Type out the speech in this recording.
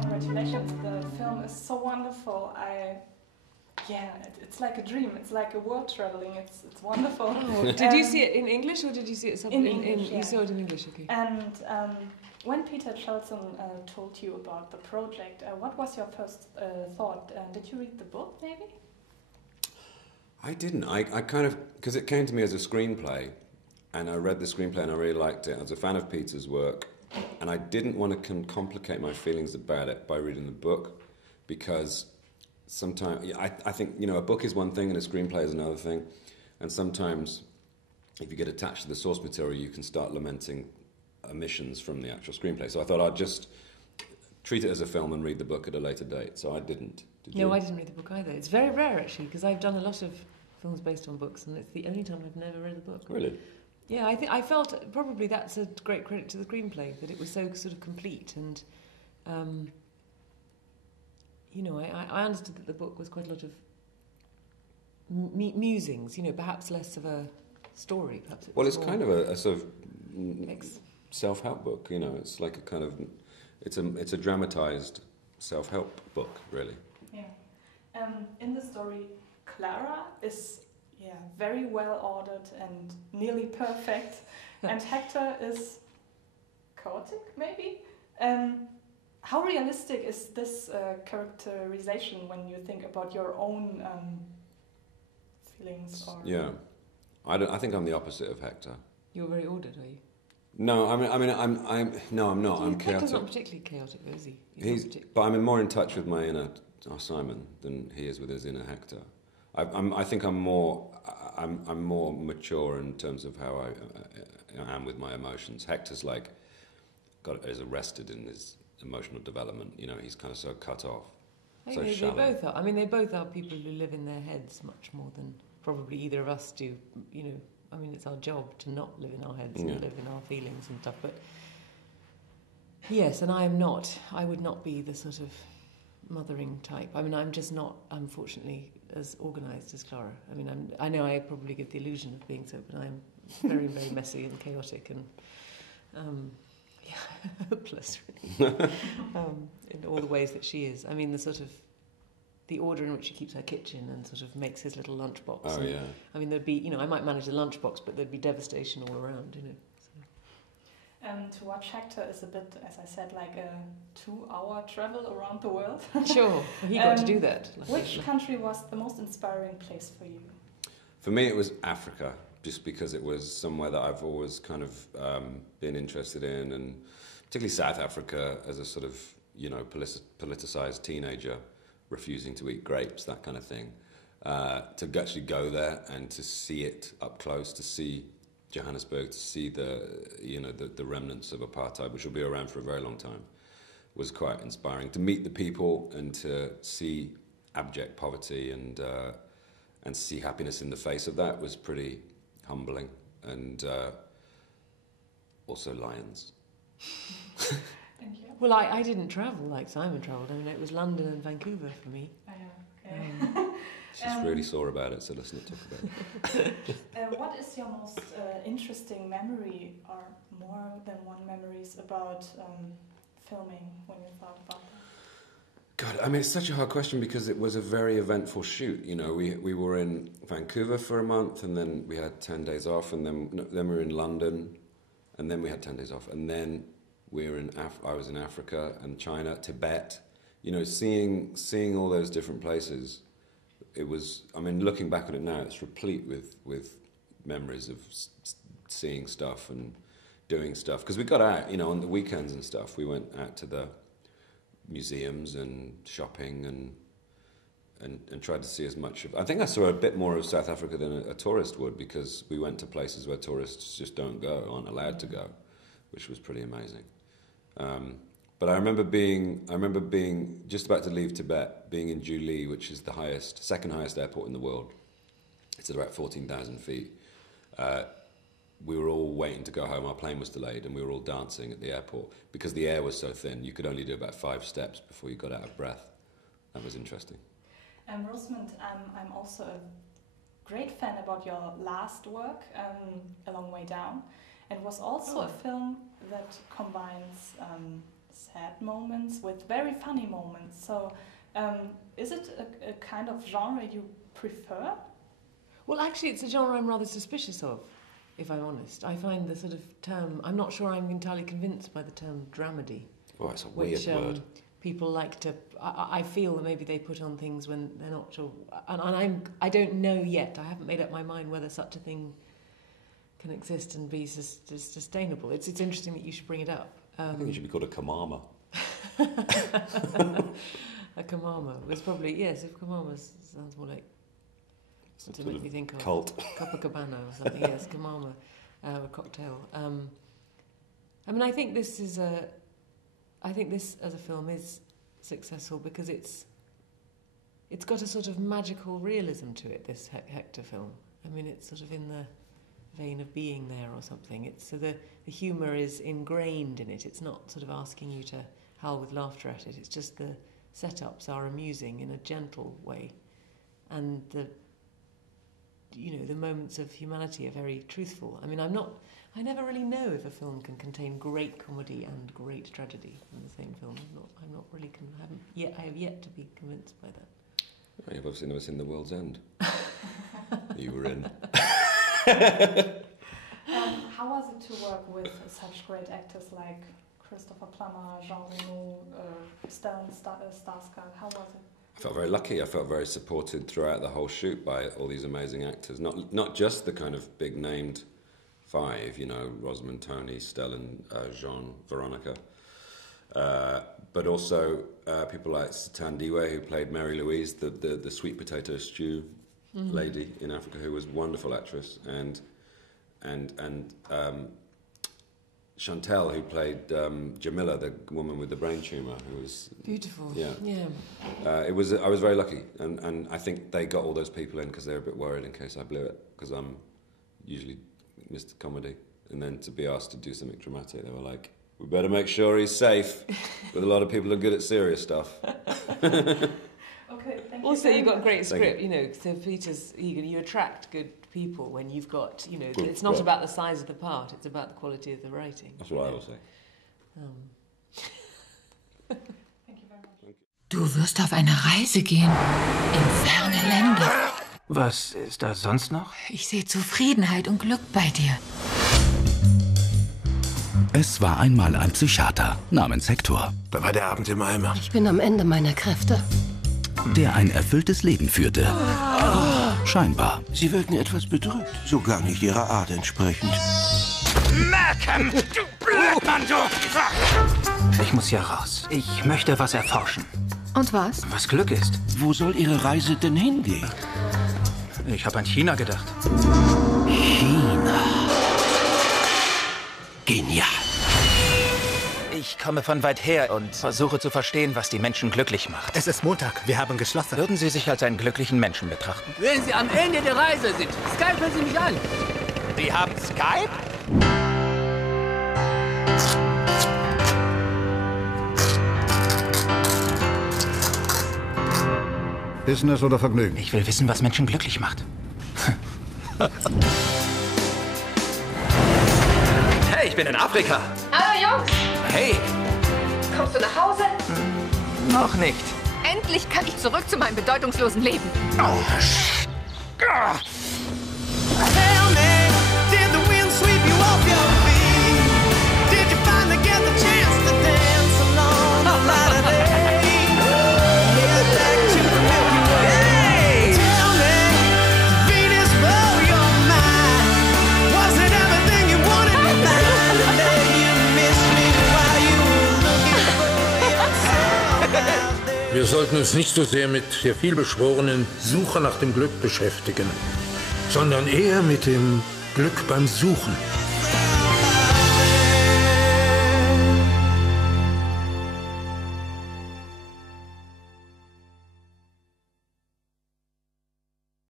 Congratulations, the film is so wonderful. It's like a dream. It's like a world traveling. It's wonderful. Oh, did you see it in English or did you see it in English? You saw it in English, okay. And when Peter Chelson told you about the project, what was your first thought? Did you read the book, maybe? I didn't. I kind of, because it came to me as a screenplay, and I read the screenplay and I really liked it. I was a fan of Peter's work, and I didn't want to complicate my feelings about it by reading the book, because sometimes, I think, you know, a book is one thing and a screenplay is another thing, and sometimes if you get attached to the source material, you can start lamenting omissions from the actual screenplay. So I thought I'd just treat it as a film and read the book at a later date, so I didn't. Did you? No, I didn't read the book either. It's very rare, actually, because I've done a lot of films based on books, and it's the only time I've never read the book. Really? Yeah, I felt probably that's a great credit to the screenplay, that it was so sort of complete, and you know, I understood that the book was quite a lot of musings, you know, perhaps less of a story. Perhaps it's kind of a sort of self-help book, you know. It's like a kind of, it's a dramatised self-help book, really. Yeah. In the story, Clara is very well ordered and nearly perfect, and Hector is chaotic, maybe. How realistic is this characterization when you think about your own feelings? Or I think I'm the opposite of Hector. You're very ordered, are you? No, I'm not. I'm chaotic. Hector's not particularly chaotic, though, is he? But I'm more in touch with my inner Simon than he is with his inner Hector. I think I'm more mature in terms of how I am with my emotions. Hector's like is arrested in his emotional development. You know, he's kind of so cut off. So shallow. They both are. I mean, they both are people who live in their heads much more than probably either of us do. You know, I mean, it's our job to not live in our heads and live in our feelings and stuff. But yes, and I am not. I would not be the sort of mothering type. I mean, I'm just not, unfortunately, as organised as Clara. I mean, I know I probably give the illusion of being so, but I'm very, very messy and chaotic and hopeless, really, in all the ways that she is. I mean, the order in which she keeps her kitchen and sort of makes his little lunchbox. Oh, yeah. I mean, there'd be, you know, I might manage the lunchbox, but there'd be devastation all around, you know. To watch Hector is a bit, as I said, like a 2-hour travel around the world. Sure, he got to do that. Which country was the most inspiring place for you? For me, it was Africa, just because it was somewhere that I've always kind of been interested in, and particularly South Africa as a sort of, you know, politicised teenager, refusing to eat grapes, that kind of thing. To actually go there and to see it up close, to see Johannesburg, to see the remnants of apartheid, which will be around for a very long time, was quite inspiring. To meet the people and to see abject poverty and see happiness in the face of that was pretty humbling. And also lions. Thank you. Well, I didn't travel like Simon travelled. I mean, it was London and Vancouver for me. She's really sore about it, so let's not talk about it. What is your most interesting memory, or more than one memories about filming when you thought about that? God, I mean, it's such a hard question because it was a very eventful shoot. You know, we were in Vancouver for a month, and then we had 10 days off, and then we were in London, and then we had 10 days off, and then we were I was in Africa and China, Tibet. You know, seeing all those different places. It was, I mean, looking back on it now, it's replete with memories of seeing stuff and doing stuff. Because we got out, you know, on the weekends and stuff. We went out to the museums and shopping and tried to see as much of... I think I saw a bit more of South Africa than a tourist would, because we went to places where tourists just don't go, aren't allowed to go, which was pretty amazing. But I remember being just about to leave Tibet, being in Julie, which is the second highest airport in the world. It's at about 14,000 feet. We were all waiting to go home. Our plane was delayed, and we were all dancing at the airport because the air was so thin. You could only do about 5 steps before you got out of breath. That was interesting. Rosemund, I'm also a great fan about your last work, A Long Way Down. It was also a film that combines sad moments with very funny moments. So is it a kind of genre you prefer? Well, actually, it's a genre I'm rather suspicious of, if I'm honest. I find the sort of term, I'm not sure I'm entirely convinced by the term dramedy. Oh, it's a weird word. People like to, I feel that maybe they put on things when they're not sure. And I don't know yet, I haven't made up my mind whether such a thing can exist and be sustainable. It's interesting that you should bring it up. I think it should be called a kamama. A kamama was probably, yes, if kamama sounds more like, to make me think of cult. Copacabana or something, yes, kamama, a cocktail. I mean, I think this as a film is successful because it's got a sort of magical realism to it, this Hector film. I mean, it's sort of in the vein of Being There or something. It's so the humour is ingrained in it. It's not sort of asking you to howl with laughter at it. It's just the setups are amusing in a gentle way, and the moments of humanity are very truthful. I mean, I never really know if a film can contain great comedy and great tragedy in the same film. I have yet to be convinced by that. Oh, you've obviously never seen The World's End. You were in. How was it to work with such great actors like Christopher Plummer, Jean Reno, Stellan Skarsgård? How was it? I felt very lucky. I felt very supported throughout the whole shoot by all these amazing actors. Not just the kind of big named five, Rosemund, Tony, Stellan, Jean, Veronica, but also people like Satan Diwe, who played Mary Louise, the sweet potato stew lady in Africa, who was a wonderful actress, and Chantel, who played Jamila, the woman with the brain tumour, who was beautiful. Yeah. I was very lucky, and I think they got all those people in because they were a bit worried in case I blew it, because I'm usually Mr. Comedy, and then to be asked to do something dramatic, they were like, "We better make sure he's safe." With a lot of people who are good at serious stuff. Okay, thank you. Also, you've got a great script, So Peter's eager. You attract good people when you've got, it's not about the size of the part; it's about the quality of the writing. That's what I will say. Thank you very much. Du wirst auf eine Reise gehen in ferne Länder. Was ist da sonst noch? Ich sehe Zufriedenheit und Glück bei dir. Es war einmal ein Psychiater namens Hector. Da war der Abend im Eimer. Ich bin am Ende meiner Kräfte. Der ein erfülltes Leben führte. Scheinbar. Sie wirken etwas bedrückt. So gar nicht Ihrer Art entsprechend. Malcolm, du Blödmann, du! Ich muss hier raus. Ich möchte was erforschen. Und was? Was Glück ist. Wo soll Ihre Reise denn hingehen? Ich habe an China gedacht. China. Genial. Ich komme von weit her und versuche zu verstehen, was die Menschen glücklich macht. Es ist Montag, wir haben geschlossen. Würden Sie sich als einen glücklichen Menschen betrachten? Wenn Sie am Ende der Reise sind, skypen Sie mich an. Sie haben Skype? Business oder Vergnügen? Ich will wissen, was Menschen glücklich macht. Hey, ich bin in Afrika. Hallo Jungs! Hey! Kommst du nach Hause? Noch nicht. Endlich kann ich zurück zu meinem bedeutungslosen Leben. Wir sollten uns nicht so sehr mit der vielbeschworenen Suche nach dem Glück beschäftigen, sondern eher mit dem Glück beim Suchen.